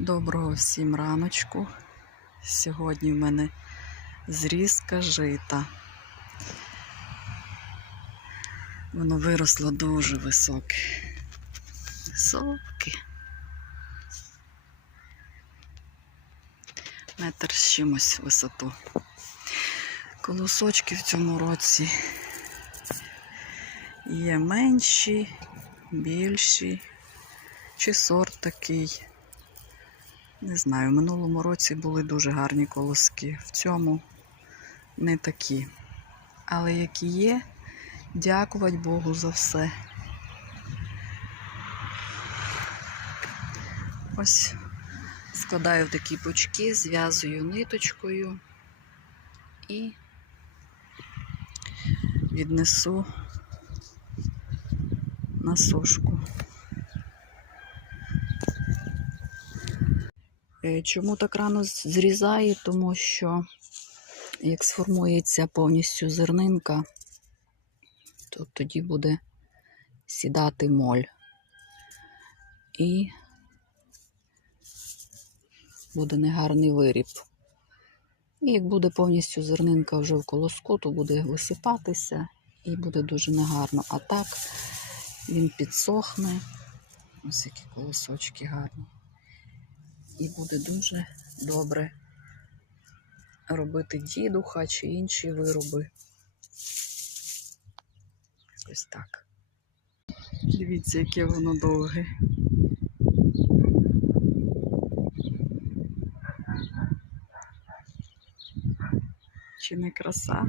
Доброго всім раночку. Сьогодні в мене зрізка жита. Воно виросло дуже високе. Високе. Метр з чимось висоту. Колосочки в цьому році є менші, більші, чи сорт такий. Не знаю, в минулому році були дуже гарні колоски. В цьому не такі. Але які є, дякувати Богу за все. Ось складаю в такі пучки, зв'язую ниточкою і віднесу на сушку. Чому так рано з- зрізаю? Тому що як сформується повністю зернинка, то тоді буде сідати моль. І буде негарний виріб. І як буде повністю зернинка вже в колоску, то буде висипатися і буде дуже негарно. А так він підсохне. Ось які колосочки гарні і буде дуже добре робити дідуха чи інші вироби. Ось так. Дивіться, яке воно довге. Чи не краса?